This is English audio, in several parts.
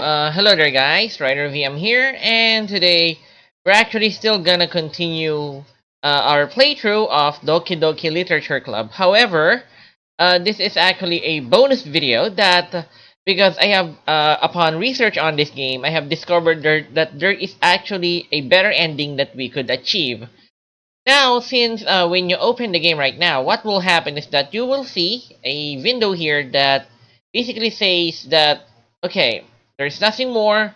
Hello there guys, Ryder VM here, and today we're actually still gonna continue our playthrough of Doki Doki Literature Club. However, this is actually a bonus video that, because I have, upon research on this game, I have discovered that there is actually a better ending that we could achieve. Now, since when you open the game right now, what will happen is that you will see a window here that basically says that, okay, there's nothing more.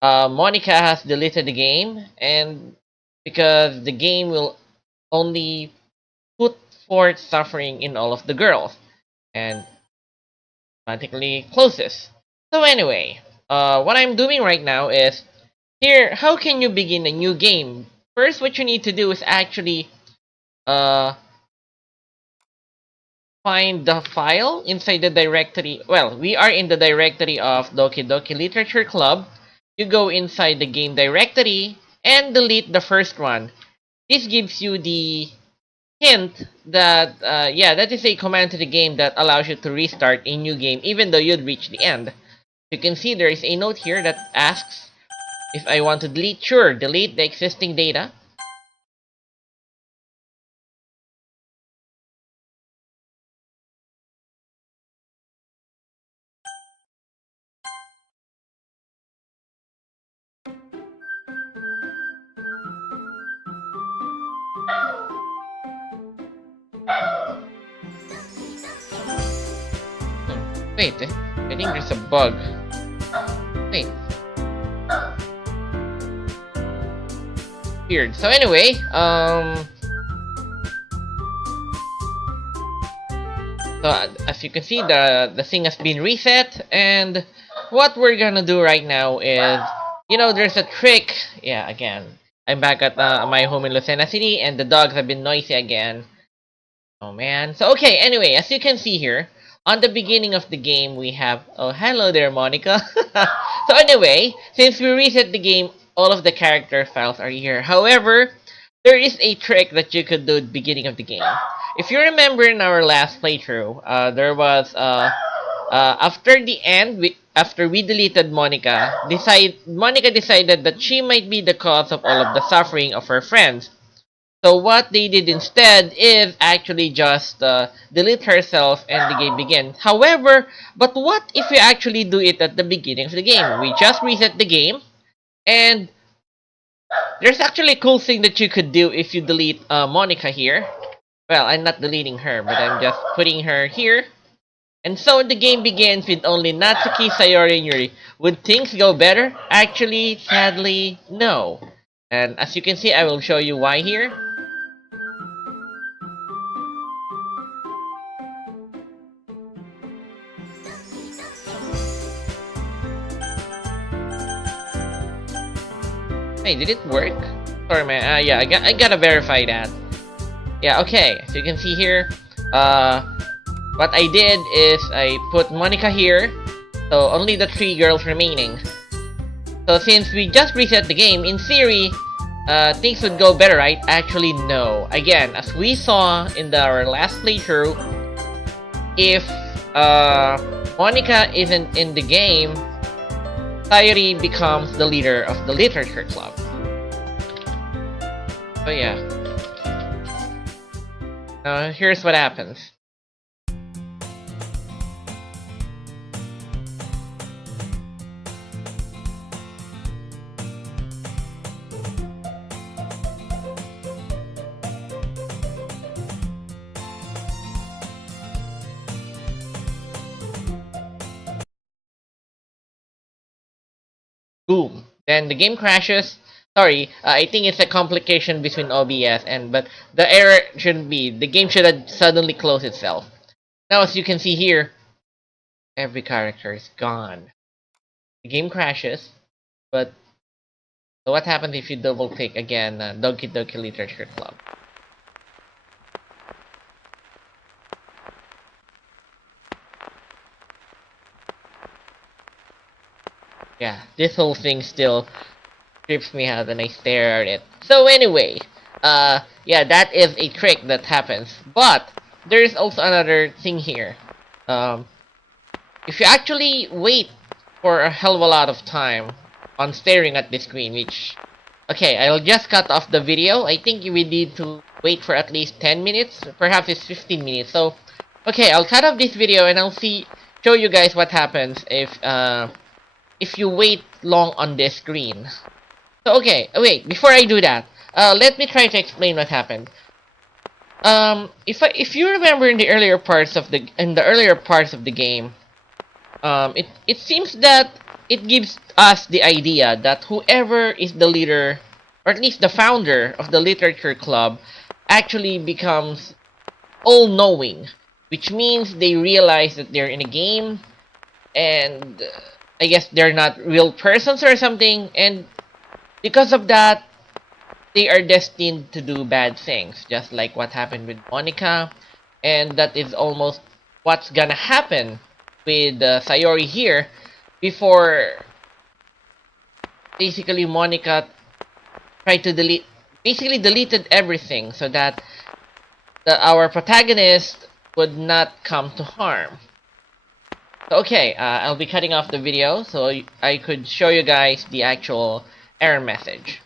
Monica has deleted the game, and because the game will only put forth suffering in all of the girls, and automatically closes. So anyway, what I'm doing right now is, here, how can you begin a new game? First, what you need to do is actually uh, find the file inside the directory. Well, we are in the directory of Doki Doki Literature Club. You go inside the game directory and delete the first one. This gives you the hint that, yeah, that is a command to the game that allows you to restart a new game even though you'd reach the end. You can see there is a note here that asks if I want to delete. Sure, delete the existing data. Wait, I think there's a bug. Wait. Weird. So anyway, so as you can see, the thing has been reset, and what we're gonna do right now is, there's a trick. Yeah, again, I'm back at my home in Lucena City, and the dogs have been noisy again. Oh man. So okay, anyway, as you can see here, on the beginning of the game, we have... Oh, hello there, Monica. So anyway, since we reset the game, all of the character files are here. However, there is a trick that you could do at the beginning of the game. If you remember in our last playthrough, there was... after the end, after we deleted Monica, Monica decided that she might be the cause of all of the suffering of her friends. So what they did instead is actually just delete herself and the game begins. However, but what if we actually do it at the beginning of the game? We just reset the game, and there's actually a cool thing that you could do if you delete Monica here. Well, I'm not deleting her, but I'm just putting her here. And so the game begins with only Natsuki, Sayori, and Yuri. Would things go better? Actually, sadly, no. And as you can see, I will show you why here. Hey, did it work? Sorry, man. Yeah, I gotta verify that. Yeah, okay. So you can see here, what I did is I put Monica here, so only the 3 girls remaining. So since we just reset the game, in theory, things would go better, right? Actually, no. Again, as we saw in our last playthrough, if Monica isn't in the game, Sayori becomes the leader of the literature club. So yeah. Here's what happens. Boom. Then the game crashes. Sorry, I think it's a complication between OBS but the error shouldn't be. The game should have suddenly closed itself. Now, as you can see here, every character is gone. The game crashes, but so what happens if you double click again, Doki Doki Literature Club? Yeah, this whole thing still trips me out and I stare at it. So anyway, yeah, that is a trick that happens. But there is also another thing here. If you actually wait for a hell of a lot of time on staring at the screen, which, okay, I'll just cut off the video. I think we need to wait for at least 10 minutes, perhaps it's 15 minutes. So, okay, I'll cut off this video and I'll show you guys what happens if you wait long on this screen. So, okay, wait, before I do that, let me try to explain what happened. If you remember in the earlier parts of the game, it seems that it gives us the idea that whoever is the leader, or at least the founder of the literature club, actually becomes all-knowing, which means they realize that they're in a game, and I guess they're not real persons or something, and because of that, they are destined to do bad things, just like what happened with Monica, and that is almost what's gonna happen with Sayori here, before basically Monica tried to basically deleted everything so that our protagonist would not come to harm. So, okay, I'll be cutting off the video so I could show you guys the actual error message.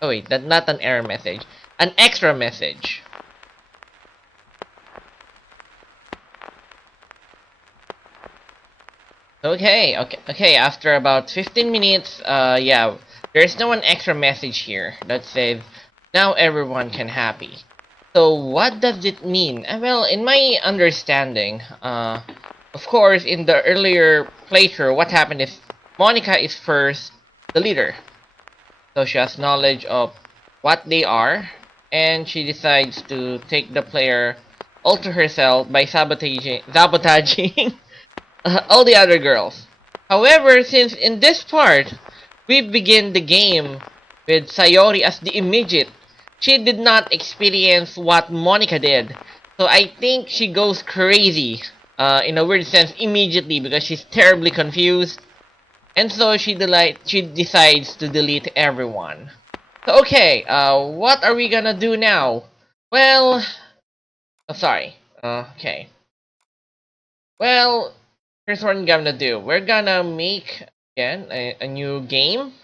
Oh wait, that's not an error message. An extra message. Okay, after about 15 minutes, yeah, there's no an extra message here that says, now everyone can happy. So what does it mean? Well, in my understanding, of course, in the earlier playthrough, what happened is, Monica is first the leader. So she has knowledge of what they are, and she decides to take the player all to herself by sabotaging all the other girls. However, since in this part, we begin the game with Sayori as the immediate, she did not experience what Monica did. So I think she goes crazy, in a weird sense, immediately because she's terribly confused. And so she decides to delete everyone. So, okay, what are we gonna do now? Well, oh, sorry. Okay. Well, here's what I'm gonna do. We're gonna make, again, a new game.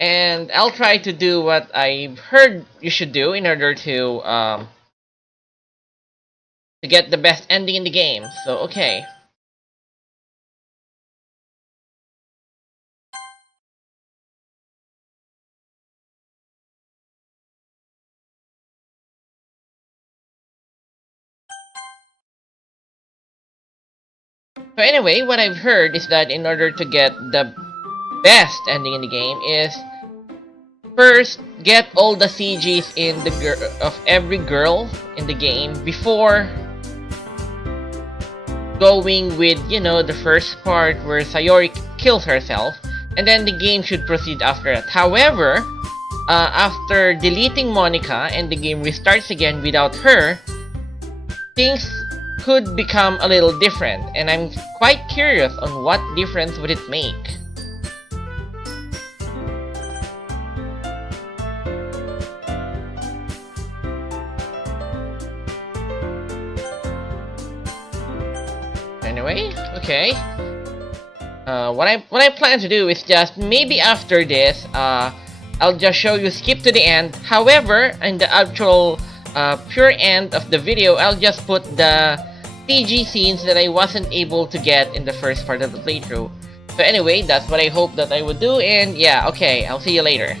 And I'll try to do what I've heard you should do in order to get the best ending in the game. So, okay. So anyway, what I've heard is that in order to get the best ending in the game is, first, get all the CGs in of every girl in the game before going with, you know, the first part where Sayori kills herself, and then the game should proceed after that. However, after deleting Monica and the game restarts again without her, things could become a little different, and I'm quite curious on what difference would it make. Anyway, okay. What I plan to do is just maybe after this, I'll just show you skip to the end. However, in the actual pure end of the video, I'll just put the CG scenes that I wasn't able to get in the first part of the playthrough. So anyway, that's what I hope that I would do, and yeah, okay, I'll see you later.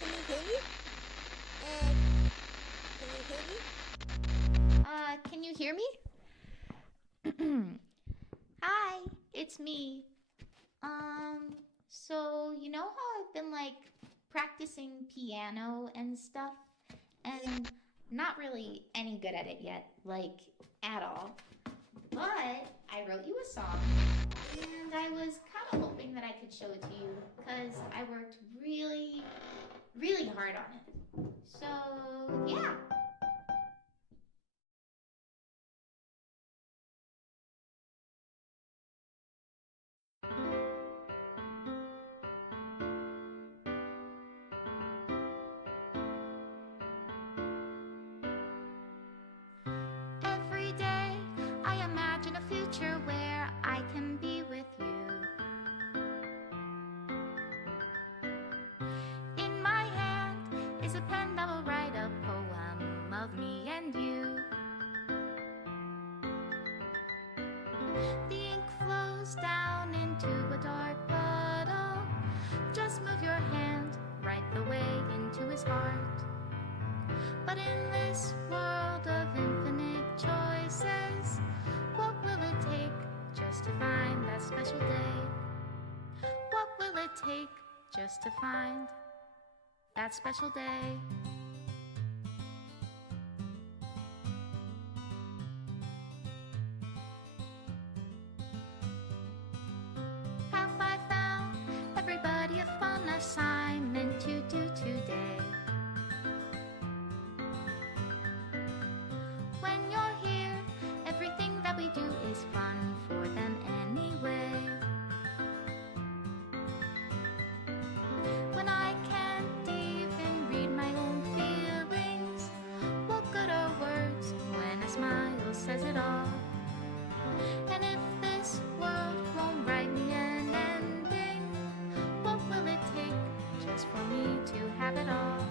Can you hear me? Can you hear me? Can you hear me? Hi, it's me. Um, so you know how I've been like practicing piano and stuff, Yeah. and not really any good at it yet, like at all. But I wrote you a song, and I was kind of hoping that I could show it to you because I worked really, really hard on it. So, yeah. Every day I imagine a future where I can be with you. In my hand is a pen that will write a poem of me and you. The ink flows down into a dark puddle. Just move your hand right the way into his heart. But in this world of infinite choices, what will it take just to find that special day? What will it take just to find that special day? Have I found everybody a fun assignment to do today? When you're here, everything that we do is fun for them anyway. When I can't even read my own feelings, what good are words when a smile says it all? And if this world won't write me an ending, what will it take just for me to have it all?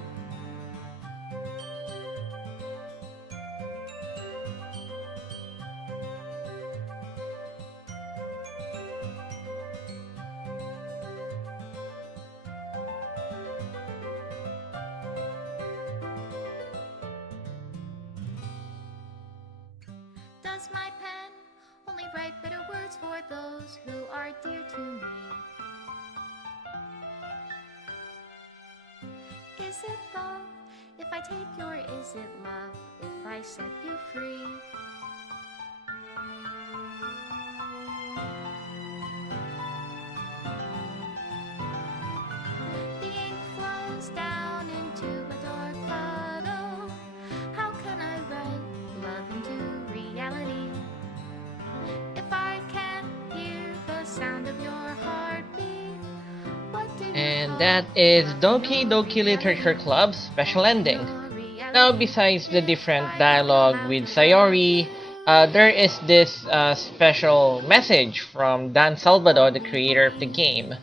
Does my pen only write bitter words for those who are dear to me? Is it love if I take you, or is it love if I set you free? The ink flows down into a dark puddle. How can I write love into reality if I can't hear the sound of your heartbeat? What do you And call that is love in Doki your Doki Literature reality? Club's special ending. Your Now, reality. besides the If different I don't dialogue have with to love Sayori, you, there is this special message from Dan Salvato, the creator of the game,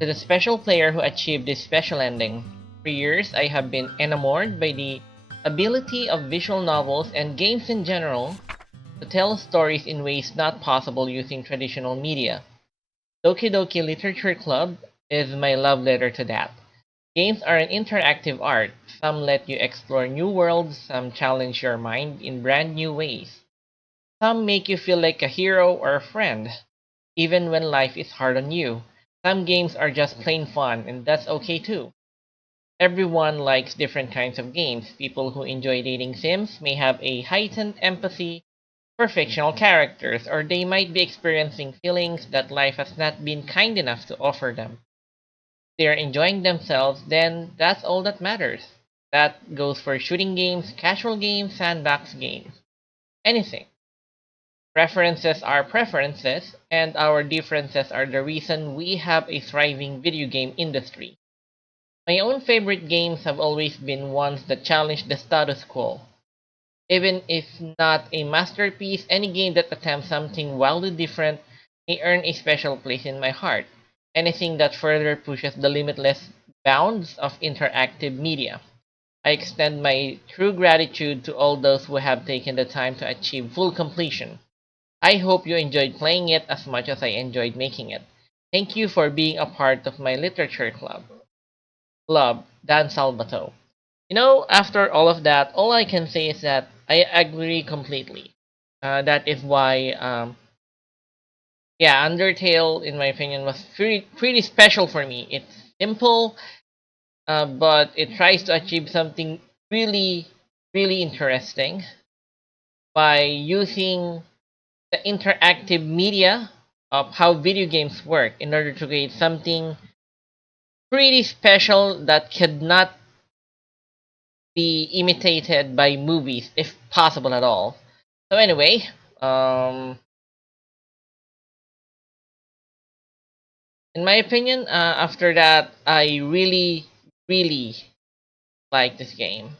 to the special player who achieved this special ending. For years, I have been enamored by the ability of visual novels and games in general to tell stories in ways not possible using traditional media. Doki Doki Literature Club is my love letter to that. Games are an interactive art. Some let you explore new worlds, some challenge your mind in brand new ways. Some make you feel like a hero or a friend, even when life is hard on you. Some games are just plain fun, and that's okay too. Everyone likes different kinds of games. People who enjoy dating sims may have a heightened empathy for fictional characters, or they might be experiencing feelings that life has not been kind enough to offer them. If they're enjoying themselves, then that's all that matters. That goes for shooting games, casual games, sandbox games, anything. Preferences are preferences, and our differences are the reason we have a thriving video game industry. My own favorite games have always been ones that challenge the status quo. Even if not a masterpiece, any game that attempts something wildly different may earn a special place in my heart. Anything that further pushes the limitless bounds of interactive media. I extend my true gratitude to all those who have taken the time to achieve full completion. I hope you enjoyed playing it as much as I enjoyed making it. Thank you for being a part of my literature club. Love, Dan Salvato. After all of that, all I can say is that I agree completely. That is why, yeah, Undertale, in my opinion, was pretty special for me. It's simple, but it tries to achieve something really, really interesting by using the interactive media of how video games work in order to create something pretty special that could not be imitated by movies if possible at all. So anyway, um, in my opinion, after that, I really, really like this game.